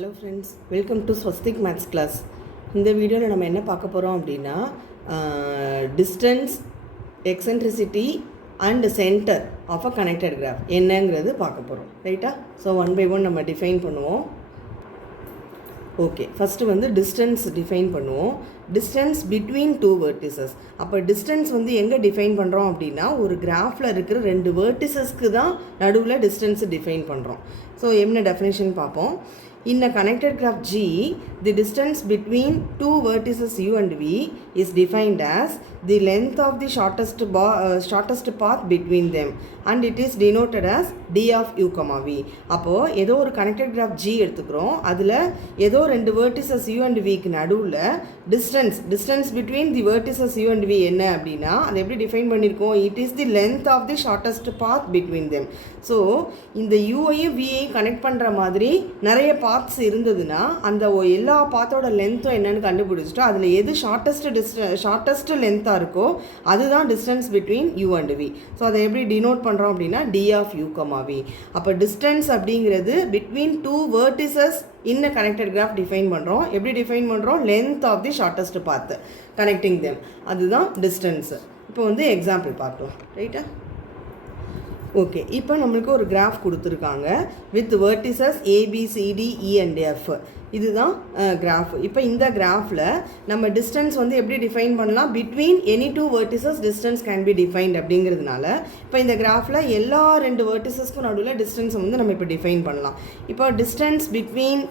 Hello friends, welcome to Swastik maths class. இந்த வீடியோவில் நம்ம என்ன பார்க்க போகிறோம் அப்படின்னா distance, eccentricity and centre of a connected graph என்னங்கிறது பார்க்க போகிறோம். ரைட்டா? ஸோ ஒன் பை ஒன் நம்ம டிஃபைன் பண்ணுவோம். ஓகே, ஃபஸ்ட்டு வந்து டிஸ்டன்ஸ் டிஃபைன் பண்ணுவோம். Distance between two vertices. அப்போ டிஸ்டன்ஸ் வந்து எங்கே டிஃபைன் பண்ணுறோம் அப்படின்னா, ஒரு கிராஃபில் இருக்கிற ரெண்டு வெர்டிசஸ்க்கு தான் நடுவில் டிஸ்டன்ஸு டிஃபைன் பண்ணுறோம். ஸோ என்ன டெஃபினேஷன் பார்ப்போம். In a connected graph G, the distance between two vertices U and V is defined as the length of the shortest path between them, and it is denoted as d of u, v. அப்போது ஏதோ ஒரு connected graph G எடுத்துக்கிறோம். அதில் ஏதோ ரெண்டு vertices U and Vக்கு நடுவில் distance between the vertices U and V என்ன அப்படின்னா, அதை எப்படி டிஃபைன் பண்ணியிருக்கோம்? It is the length of the shortest path between them. So இந்த யூஐயும் விஐயும் கனெக்ட் பண்ணுற மாதிரி நிறைய பாத்ஸ் இருந்ததுன்னா அந்த எல்லா பாத்தோட லென்த்தும் என்னென்னு கண்டுபிடிச்சிட்டோம். அதில் எது ஷார்ட்டஸ்ட் லென்த்தாக இருக்கோ அதுதான் distance between U and V. So அதை எப்படி டினோட் பண்ணுறோம் அப்படின்னா டி ஆஃப் யூ, வி. அப்போ டிஸ்டன்ஸ் அப்படிங்கிறது between two vertices in a connected graph define பண்ணுறோம். எப்படி டிஃபைன் பண்ணுறோம்? Length of the shortest path connecting them, அதுதான் டிஸ்டன்ஸு. இப்போ வந்து எக்ஸாம்பிள் பார்க்கலாம். ரைட்டா? ஓகே, இப்போ நம்மளுக்கு ஒரு கிராஃப் கொடுத்துருக்காங்க with vertices ABCDE and F. இதுதான் கிராஃப். இப்போ இந்த கிராஃபில் நம்ம டிஸ்டன்ஸ் வந்து எப்படி டிஃபைன் பண்ணலாம்? Between any two vertices distance can be defined அப்படிங்கிறதுனால இப்போ இந்த கிராஃபில் எல்லா ரெண்டு வெர்டிசஸ்க்கும் நடுவில் டிஸ்டன்ஸை வந்து நம்ம இப்போ டிஃபைன் பண்ணலாம். இப்போ distance between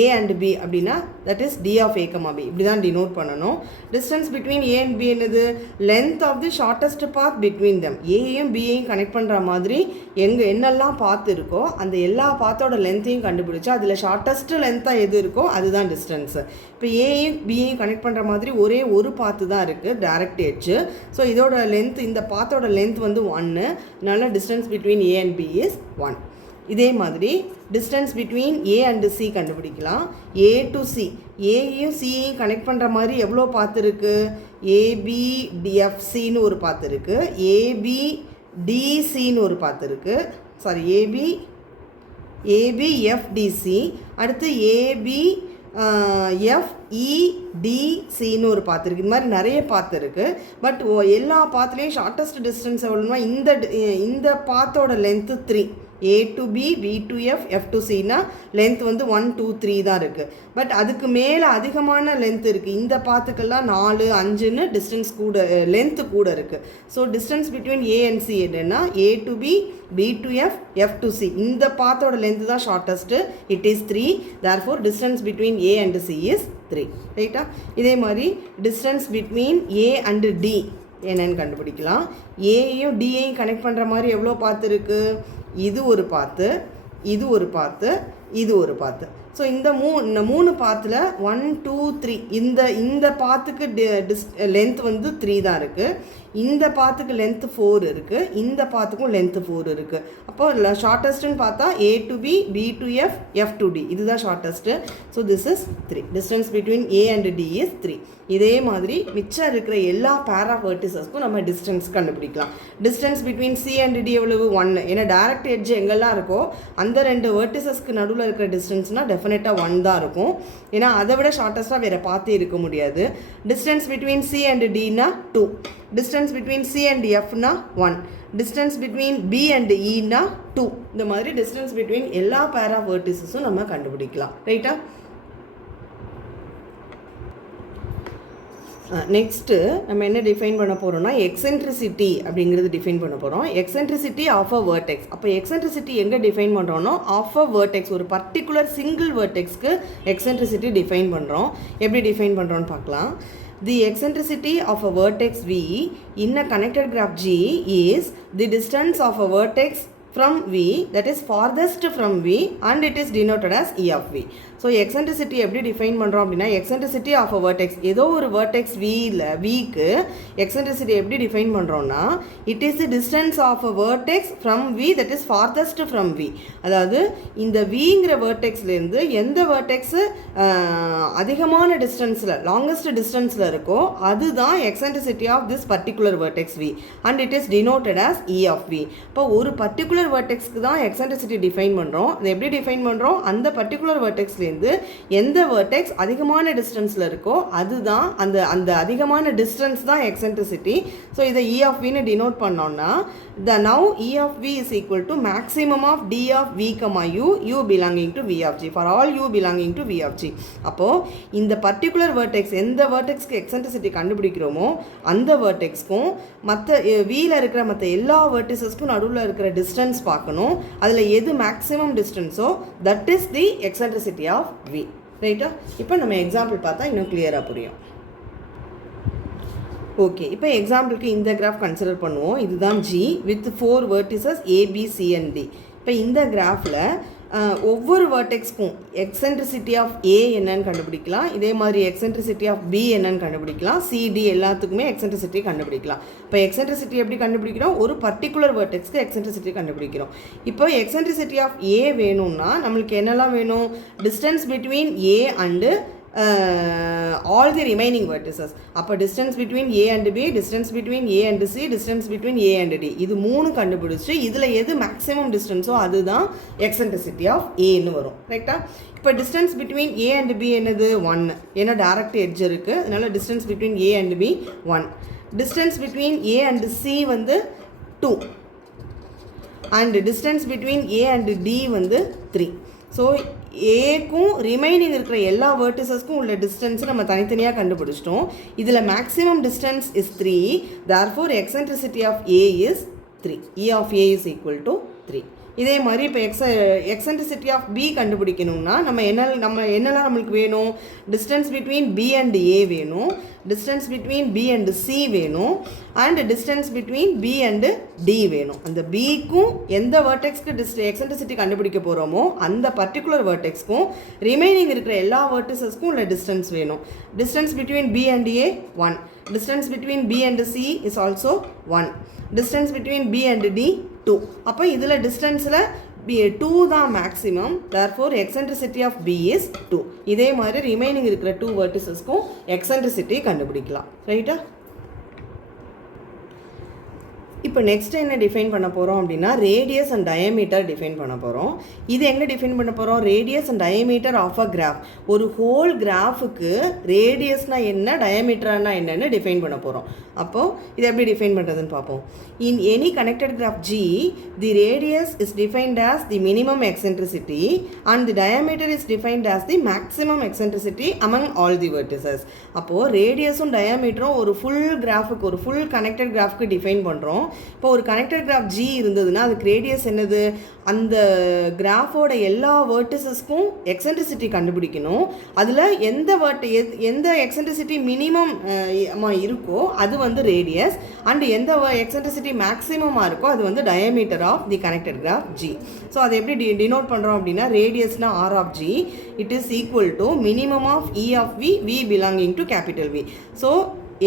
A and B அப்படின்னா that is D of A, B. இப்படி தான் டினோட் பண்ணணும். Distance between A and B என்னது? Length of the shortest path between them. ஏயும் பியையும் கனெக்ட் பண்ணுற மாதிரி என்னெல்லாம் பாத் இருக்கோ அந்த எல்லா பாத்தோட லென்த்தையும் கண்டுபிடிச்சா அதில் ஷார்ட்டஸ்ட் லென்த்தாக எது இருக்கோ அதுதான் டிஸ்டன்ஸு. இப்போ ஏயும் பியையும் கனெக்ட் பண்ணுற மாதிரி ஒரே ஒரு பாத்து தான் இருக்குது, டைரக்ட் எட்ஜு. ஸோ இதோட லென்த், இந்த பாத்தோட லென்த் வந்து 1. அதனால distance between A and B is 1. இதே மாதிரி distance between A and C கண்டுபிடிக்கலாம். ஏ டு சி, ஏயும் சியையும் கனெக்ட் பண்ணுற மாதிரி எவ்வளோ பாத்து இருக்குது? ABDFCன்னு ஒரு பாத்து இருக்குது, ABDCன்னு ஒரு பாத்து இருக்குது, சாரி ABFDC, அடுத்து ABFEDCன்னு ஒரு பாத்து இருக்குது. இது மாதிரி நிறைய பாத்து இருக்குது. பட் எல்லா பாத்துலேயும் ஷார்ட்டஸ்ட் டிஸ்டன்ஸ் எவ்வளோனா இந்த பாத்தோட length 3. A to B, B to F, F to Cனா லென்த் வந்து 1, 2, 3 தான் இருக்குது. பட் அதுக்கு மேலே அதிகமான லென்த் இருக்குது. இந்த பாத்துக்கெல்லாம் 4, 5ன்னு டிஸ்டன்ஸ் கூட, லென்த்து கூட இருக்குது. So distance between A and C என்னென்னா A to B, B to F, F to C. இந்த பாத்தோட லென்த்து தான் shortest. It is 3. therefore distance between A and C is 3. ரைட்டா? இதே மாதிரி distance between A and D என்னன்னு கண்டுபிடிக்கலாம். ஏயும் டியையும் கனெக்ட் பண்ணுற மாதிரி எவ்வளோ பாத்து இருக்குது? இது ஒரு பாத்து, இது ஒரு பாத்து, இது ஒரு பாத்து. ஸோ இந்த மூணு பாத்தில் 1, 2, 3 இந்த பாத்துக்கு லென்த் வந்து 3 தான் இருக்குது. இந்த பாத்துக்கு லென்த்து 4 இருக்குது. இந்த பாத்துக்கும் லென்த்து 4 இருக்குது. அப்போ ஷார்ட்டஸ்ட்டுன்னு பார்த்தா A to B, B to F, F to D. இதுதான் shortest. So this is 3. Distance between A and D is 3. இதே மாதிரி மிச்சம் இருக்கிற எல்லா பேரா வெர்டிசஸ்க்கும் நம்ம டிஸ்டன்ஸ் கண்டுபிடிக்கலாம். Distance between C and D எவ்வளவு? 1. ஏன்னா டைரக்ட் எட்ஜ் எங்கெல்லாம் இருக்கோ அந்த ரெண்டு வெர்டிசஸ்க்கு நடுவில் இருக்கிற டிஸ்டன்ஸ்னால் டெஃபினட்டாக 1 தான் இருக்கும். ஏன்னா அதை விட ஷார்ட்டஸ்ட்டாக வேறு பார்த்தே இருக்க முடியாது. Distance between C and Dனா 2. Distance between C and Fனா 1. Distance between B and Eனா 2. இந்த மாதிரி டிஸ்டன்ஸ் பிட்வீன் எல்லா பேரா வெர்டிசஸும் நம்ம கண்டுபிடிக்கலாம். ரைட்டா? நெக்ஸ்ட்டு நம்ம என்ன டிஃபைன் பண்ண போகிறோம்னா எக்ஸென்ட்ரிசிட்டி அப்படிங்கிறது டிஃபைன் பண்ண போகிறோம். Eccentricity of a vertex. அப்போ எக்ஸென்ட்ரிசிட்டி எங்கே டிஃபைன் பண்ணுறோன்னா ஆஃப் அ வேர்டெக்ஸ், ஒரு பர்டிகுலர் சிங்கிள் வேர்டெக்ஸ்க்கு எக்ஸென்ட்ரிசிட்டி டிஃபைன் பண்ணுறோம். எப்படி டிஃபைன் பண்ணுறோன்னு பார்க்கலாம். The eccentricity of a vertex V in a connected graph G is the distance of a vertex from V, that is farthest from V, and it is denoted as E of V. So eccentricity எப்படி define பண்ணுறோம் அப்படின்னா eccentricity of a vertex, ஏதோ ஒரு vertex விக்கு eccentricity எப்படி define பண்ணுறோன்னா it is the distance of a vertex from V, that is farthest from V. அதாவது இந்த விங்கிற வெர்டெக்ஸ்லேருந்து எந்த வெர்டெக்ஸு அதிகமான டிஸ்டன்ஸில், லாங்கஸ்ட் டிஸ்டன்ஸில் இருக்கோ அதுதான் eccentricity of this particular vertex V, and it is denoted as E of V. இப்போ ஒரு பர்டிகுலர் பர்டிகுலர் வேர்டெக்ஸ்க்கு தான் எக்ஸென்ட்ரிசிட்டி டிஃபைன் பண்ணுறோம். அதை எப்படி டிஃபைன் பண்ணுறோம்? அந்த பர்டிகுலர் வேர்டெக்ஸ்லேருந்து எந்த வேர்டெக்ஸ் அதிகமான டிஸ்டன்ஸில் இருக்கோ அதுதான் அந்த அந்த அதிகமான டிஸ்டன்ஸ் தான் எக்ஸென்ட்ரிசிட்டி. ஸோ இதை E of Vன்னு டினோட் பண்ணோம்னா now E of V is equal to maximum of D of V, U belonging to V of G for all U belonging to V of G. அப்போது இந்த particular vertex எந்த வேர்டெக்ஸ்க்கு eccentricity கண்டுபிடிக்கிறோமோ அந்த வேர்டெக்ஸ்க்கும் மற்ற வீல இருக்கிற மற்ற எல்லா வேர்டிசஸ்க்கும் நடுவில் இருக்கிற டிஸ்டன்ஸ் பார்க்கணும். அதில் எது மேக்ஸிமம் டிஸ்டன்ஸோ that is the eccentricity of V. ரைட்டா? இப்போ நம்ம எக்ஸாம்பிள் பார்த்தா இன்னும் கிளியராக புரியும். ஓகே, இப்போ எக்ஸாம்பிளுக்கு இந்த கிராஃப் கன்சிடர் பண்ணுவோம். இதுதான் G with 4 vertices ABC and D. இப்போ இந்த கிராஃபில் ஒவ்வொரு வேர்டெக்ஸ்க்கும் எக்ஸென்ட்ரிசிட்டி ஆஃப் A என்னன்னு கண்டுபிடிக்கலாம். இதே மாதிரி எக்ஸென்ட்ரிசிட்டி ஆஃப் B என்னன்னு கண்டுபிடிக்கலாம். CD எல்லாத்துக்குமே எக்ஸென்ட்ரிசிட்டி கண்டுபிடிக்கலாம். இப்போ எக்ஸென்ட்ரிசிட்டி எப்படி கண்டுபிடிக்கிறோம்? ஒரு பர்டிகுலர் வேர்டெக்ஸ்க்கு எக்ஸென்ட்ரிசிட்டி கண்டுபிடிக்கிறோம். இப்போ எக்ஸென்ட்ரிசிட்டி ஆஃப் A வேணும்னா நம்மளுக்கு என்னெல்லாம் வேணும்? Distance between A and all the remaining vertices. அப்போ distance between A and B, distance between A and C, distance between A and D, இது மூணு கண்டுபிடிச்சு இதில் எது மேக்ஸிமம் டிஸ்டன்ஸோ அதுதான் எக்ஸென்ட்ரிசிட்டி ஆஃப் ஏன்னு வரும். ரைட்டா? இப்போ distance between A and B என்னது? 1. ஏன்னா டைரக்ட் எட்ஜ் இருக்குது, அதனால distance between A and B 1. Distance between A and C வந்து 2 and distance between A and D வந்து 3. ஸோ ஏக்கும் ரிமைனிங் இருக்கிற எல்லா வேர்டிசஸ்க்கும் உள்ள டிஸ்டன்ஸை நம்ம தனித்தனியாக கண்டுபிடிச்சிட்டோம். இதில் maximum distance is 3. Therefore eccentricity of A is 3. E of A is equal to 3. இதே மாதிரி இப்போ எக்ஸென்ட்ரிசிட்டி ஆஃப் B கண்டுபிடிக்கணும்னா நம்ம என்னெல்லாம் நம்மளுக்கு வேணும்? Distance between B and A வேணும், distance between B and C வேணும், and distance between B and D வேணும். அந்த Bக்கும் எந்த வேர்டெக்ஸ்க்கு எக்ஸென்ட்ரிசிட்டி கண்டுபிடிக்க போகிறோமோ அந்த பர்டிகுலர் வேர்டெக்ஸ்க்கும் ரிமைனிங் இருக்கிற எல்லா வேர்டிசஸ்க்கும் உள்ள டிஸ்டன்ஸ் வேணும். Distance between B and A 1. Distance between B and C is also 1. Distance between B and D 2. அப்போ இதில் டிஸ்டன்ஸில் 2 தான் maximum. Therefore eccentricity of B is 2. இதே மாதிரி ரிமைனிங் இருக்கிற 2 வெர்டிசஸ்க்கும் எக்ஸென்ட்ரிசிட்டி கண்டுபிடிக்கலாம். ரைட்டா? இப்போ நெக்ஸ்ட் என்ன டிஃபைன் பண்ண போகிறோம் அப்படின்னா ரேடியஸ் அண்ட் டயமீட்டர் டிஃபைன் பண்ண போகிறோம். இது எங்கே டிஃபைன் பண்ண போகிறோம்? Radius and diameter of a graph. ஒரு ஹோல் கிராஃபுக்கு ரேடியஸ்னால் என்ன, டயமீட்டர்னா என்னன்னு டிஃபைன் பண்ண போகிறோம். அப்போது இதை எப்படி டிஃபைன் பண்ணுறதுன்னு பார்ப்போம். In any connected graph G, the radius is defined as the minimum eccentricity and the diameter is defined as the maximum eccentricity among all the vertices. அப்போது ரேடியஸும் டயமீட்டரும் ஒரு ஃபுல் கிராஃபுக்கு, ஒரு ஃபுல் கனெக்டட் கிராஃப்க்கு டிஃபைன் பண்ணுறோம். இப்போ ஒரு connected graph G இருந்ததுன்னா அதுக்கு radius என்னது? அந்த கிராஃபோட எல்லா வேர்டிசஸ்க்கும் எக்ஸென்ட்ரிசிட்டி கண்டுபிடிக்கணும். அதில் எந்த எக்ஸென்ட்ரிசிட்டி மினிமம் இருக்கோ அது வந்து ரேடியஸ், அண்ட் எந்த எக்ஸென்ட்ரிசிட்டி மேக்ஸிமமாக இருக்கோ அது வந்து diameter of the connected graph G. So அதை எப்படி டினோட் பண்ணுறோம் அப்படின்னா ரேடியஸ்னா R of G, it is equal to minimum of E of V, V belonging to capital V. So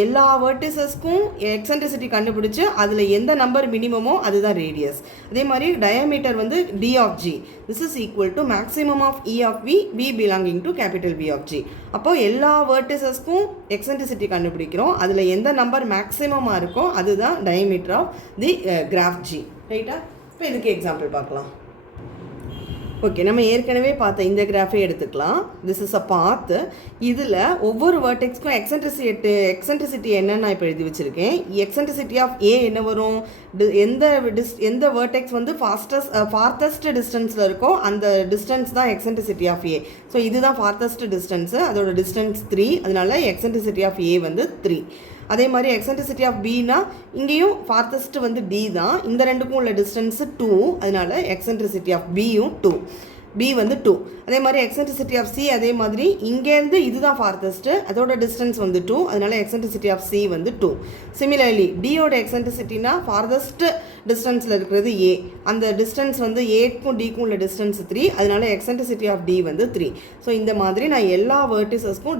எல்லா வேர்டிசஸ்க்கும் எக்ஸென்ட்ரிசிட்டி கண்டுபிடிச்சு அதில் எந்த நம்பர் மினிமமோ அதுதான் ரேடியஸ். அதே மாதிரி டயமீட்டர் வந்து D of G, this is equal to maximum of E of V, V belonging to capital V of G. அப்போது எல்லா வேர்டிசஸ்க்கும் எக்ஸென்ட்ரிசிட்டி கண்டுபிடிக்கிறோம், அதில் எந்த நம்பர் மேக்ஸிமமாக இருக்கோ அதுதான் diameter of the graph G. ரைட்டா? இப்போ இதுக்கு எக்ஸாம்பிள் பார்க்கலாம். ஓகே, நம்ம ஏற்கனவே பார்த்த இந்த கிராஃபே எடுத்துக்கலாம். திஸ் இஸ் அ பாத். இதில் ஒவ்வொரு வேர்டெக்ஸ்க்கும் எக்ஸென்ட்ரிசிட்டி என்னன்னு நான் இப்போ எழுதி வச்சுருக்கேன். எக்ஸென்ட்ரிசிட்டி ஆஃப் A என்ன வரும்? எந்த வேர்டெக்ஸ் வந்து ஃபார்த்தஸ்ட் டிஸ்டன்ஸில் இருக்கோ அந்த டிஸ்டன்ஸ் தான் எக்ஸென்ட்ரிசிட்டி ஆஃப் A. ஸோ இதுதான் ஃபார்த்தஸ்ட் டிஸ்டன்ஸு, அதோட டிஸ்டன்ஸ் 3, அதனால எக்ஸென்ட்ரிசிட்டி ஆஃப் A வந்து 3. அதே மாதிரி எக்ஸென்ட்ரிசிட்டி ஆஃப் Bனா இங்கேயும் ஃபார்த்தஸ்ட் வந்து D தான், இந்த ரெண்டுக்கும் உள்ள டிஸ்டன்ஸு 2, அதனால எக்ஸென்ட்ரிசிட்டி ஆஃப் Bயும் 2. B வந்து 2. அதே மாதிரி எக்ஸென்ட்ரிசிட்டி ஆஃப் C அதே மாதிரி இங்கேருந்து இதுதான் ஃபார்த்தஸ்ட்டு, அதோட டிஸ்டன்ஸ் வந்து 2, அதனால எக்ஸென்ட்ரிசிட்டி ஆஃப் C வந்து 2. சிமிலர்லி Dயோட எக்ஸென்ட்ரிசிட்டினா ஃபார்தஸ்ட் டிஸ்டன்ஸில் இருக்கிறது A, அந்த டிஸ்டன்ஸ் வந்து Aக்கும் Dக்கும் உள்ள டிஸ்டன்ஸ் 3, அதனால எக்ஸென்ட்ரிசிட்டி ஆஃப் D வந்து 3. ஸோ இந்த மாதிரி நான் எல்லா வேர்டிசஸ்க்கும்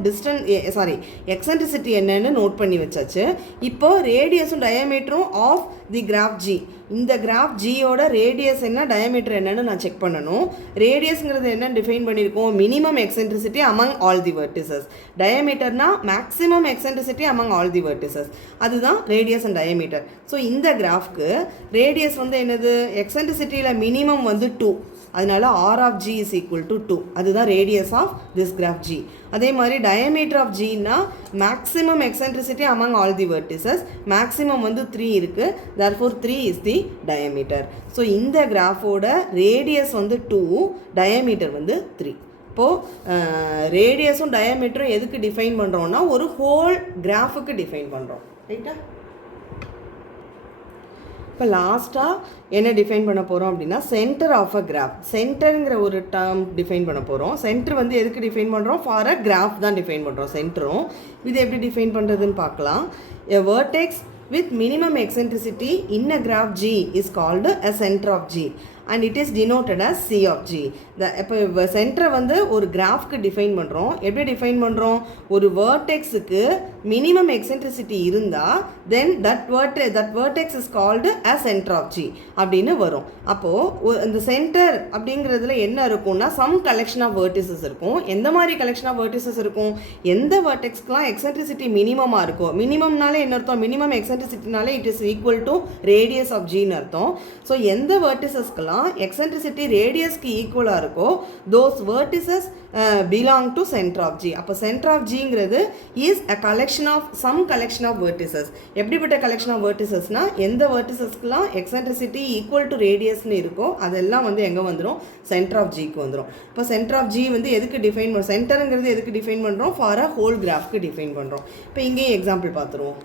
எக்ஸென்ட்ரிசிட்டி என்னன்னு நோட் பண்ணி வச்சாச்சு. இப்போ ரேடியஸும் டயமீட்டரும் ஆஃப் தி கிராஃப் G இந்த கிராஃப் ஜியோட ரேடியஸ் என்ன டயமீட்டர் என்னன்னு நான் செக் பண்ணணும். ரேடியஸ்ங்கிறது என்ன டிஃபைன் பண்ணியிருக்கோம், minimum eccentricity among all the vertices. டயமீட்டர்னா maximum eccentricity among all the vertices. அதுதான் ரேடியஸ் அண்ட் டயமீட்டர். ஸோ இந்த கிராஃப்க்கு ரேடியஸ் வந்து என்னது, எக்ஸென்ட்ரிசிட்டியில் மினிமம் வந்து 2, அதனால R of G is equal to 2. அதுதான் radius of this graph G. அதே மாதிரி டயமீட்டர் ஆஃப் Gனா maximum eccentricity among all the vertices. Maximum வந்து 3 இருக்குது, therefore 3 is the diameter. So இந்த கிராஃபோட ரேடியஸ் வந்து 2, டயமீட்டர் வந்து 3. இப்போது ரேடியஸும் டயமீட்டரும் எதுக்கு டிஃபைன் பண்ணுறோன்னா ஒரு ஹோல் கிராஃபுக்கு டிஃபைன் பண்ணுறோம், ரைட்டா? இப்போ லாஸ்ட்டாக என்ன டிஃபைன் பண்ண போகிறோம் அப்படின்னா சென்டர் ஆஃப் அ கிராஃப். சென்டருங்கிற ஒரு டேர்ம் டிஃபைன் பண்ண போகிறோம். சென்டர் வந்து எதுக்கு டிஃபைன் பண்ணுறோம், ஃபார் அ கிராஃப் தான் டிஃபைன் பண்ணுறோம் சென்டரும். இது எப்படி டிஃபைன் பண்ணுறதுன்னு பார்க்கலாம். எ vertex with minimum eccentricity in a graph G is called a center of G and it is denoted as C of G. இப்போ சென்டரை வந்து ஒரு கிராஃப்க்கு டிஃபைன் பண்ணுறோம். எப்படி டிஃபைன் பண்ணுறோம், ஒரு வேர்டெக்ஸுக்கு மினிமம் எக்ஸென்ட்ரிசிட்டி இருந்தால் then that vertex is called as center of G அப்படின்னு வரும். அப்போது இந்த சென்டர் அப்படிங்கிறதுல என்ன இருக்கும்னா சம் கலெக்ஷன் ஆஃப் வேர்டிசஸ் இருக்கும். எந்த மாதிரி கலெக்ஷன் ஆஃப் வேர்டிசஸ் இருக்கும், எந்த வேர்டெக்ஸ்க்குலாம் எக்ஸென்ட்ரிசிட்டி மினிமமாக இருக்கும். மினிமம்னாலே என்ன அர்த்தம், மினிமம் எக்ஸென்ட்ரிசிட்டினாலே it is equal to radius of ஜின்னு அர்த்தம். ஸோ எந்த வேர்டிசஸ்க்கெல்லாம் எக்ஸென்ட்ரிசிட்டி ரேடியஸ்க்கு ஈக்குவலாக இருக்கோ those vertices belong to center of G. அப்போ center of Gங்கிறது is a collection of some collection of vertices. எப்படிப்பட்ட collection of verticesனா எந்த verticesக்குலாம் eccentricity equal to radiusன்னு இருக்கோ அதெல்லாம் வந்து எங்கே வந்துடும், center of Gக்கு வந்துடும். இப்போ center of G வந்து எதுக்கு டிஃபைன் பண்ணுறோம், சென்டருங்கிறது எதுக்கு டிஃபைன் பண்ணுறோம், ஃபார் அ ஹோல் கிராஃப்க்கு டிஃபைன் பண்ணுறோம். இப்போ இங்கேயும் எக்ஸாம்பிள் பார்த்துருவோம்.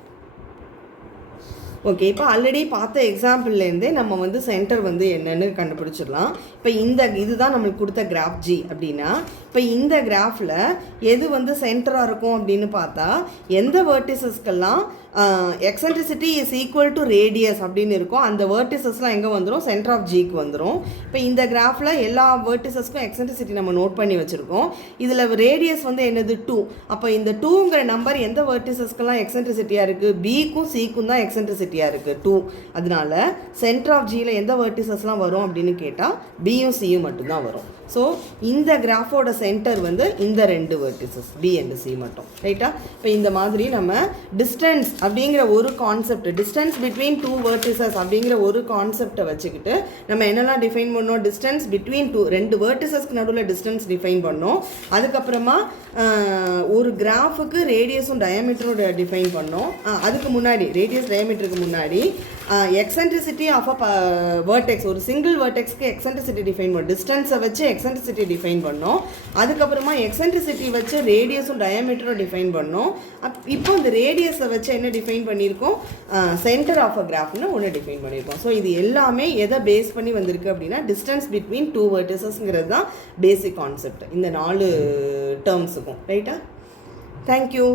ஓகே, இப்போ ஆல்ரெடி பார்த்த எக்ஸாம்பிள்லேருந்தே நம்ம வந்து சென்டர் வந்து என்னென்னு கண்டுபிடிச்சிடலாம். இப்போ இதுதான் நம்மளுக்கு கொடுத்த கிராஃப் G அப்படின்னா, இப்போ இந்த கிராஃபில் எது வந்து சென்டராக இருக்கும் அப்படின்னு பார்த்தா எந்த வேர்டிசஸ்க்கெல்லாம் eccentricity is equal to radius அப்படின்னு இருக்கும் அந்த வேர்டிசஸ்லாம் எங்கே வந்துடும், சென்டர் ஆஃப் ஜிக்கு வந்துடும். இப்போ இந்த கிராஃபில் எல்லா வேர்டிசஸ்க்கும் எக்ஸென்ட்ரிசிட்டி நம்ம நோட் பண்ணி வச்சுருக்கோம். இதில் ரேடியஸ் வந்து என்னது 2. அப்போ இந்த 2ங்கிற நம்பர் எந்த வேர்டிசஸ்க்கெல்லாம் எக்ஸென்ட்ரிசிட்டியாக இருக்குது, பிக்கும் சிக்கும் தான் எக்ஸென்ட்ரிசிட்டியாக இருக்குது 2. அதனால சென்டர் ஆஃப் ஜியில் எந்த வேர்டிசஸ்லாம் வரும் அப்படின்னு கேட்டால் பியும் சியும் மட்டும்தான் வரும். ஸோ இந்த கிராஃபோட சென்டர் வந்து இந்த 2 வேர்டிசஸ் பி அண்ட் சி மட்டும், ரைட்டா? இப்போ இந்த மாதிரி நம்ம டிஸ்டன்ஸ் அப்படிங்கிற ஒரு கான்செப்ட், டிஸ்டன்ஸ் பிட்வீன் 2 வேர்டிசஸ் அப்படிங்கிற ஒரு கான்செப்டை வச்சுக்கிட்டு நம்ம என்னெல்லாம் டிஃபைன் பண்ணோம், டிஸ்டன்ஸ் பிட்வீன் 2 வேர்டிசஸ்க்கு நடுவில் டிஸ்டன்ஸ் டிஃபைன் பண்ணோம். அதுக்கப்புறமா ஒரு கிராஃபுக்கு ரேடியஸும் டயமீட்டரும் டிஃபைன் பண்ணோம். அதுக்கு முன்னாடி ரேடியஸ் டயமீட்டருக்கு முன்னாடி எக்ஸென்ட்ரிசிட்டி ஆஃப் அ வேர்டெக்ஸ், ஒரு சிங்கிள் வேர்டெக்ஸ்க்கு எக்ஸென்ட்ரிசிட்டி டிஃபைன் பண்ணோம். டிஸ்டன்ஸை வச்சு எக்ஸென்ட்ரிசிட்டி டிஃபைன் பண்ணோம். அதுக்கப்புறமா எக்ஸென்ட்ரிசிட்டி வச்சு ரேடியஸும் டயமீட்டரும் டிஃபைன் பண்ணோம். இப்போ இந்த ரேடியஸை வச்சு என்ன டிஃபைன் பண்ணியிருக்கோம், சென்டர் ஆஃப் அ கிராஃப்னு ஒன்று டிஃபைன் பண்ணியிருக்கோம். ஸோ இது எல்லாமே எதை பேஸ் பண்ணி வந்திருக்கு அப்படின்னா டிஸ்டன்ஸ் பிட்வீன் 2 வேர்டிசஸ்ங்கிறது தான் பேசிக் கான்செப்ட் இந்த 4 டேர்ம்ஸுக்கும், ரைட்டா? தேங்க்யூ.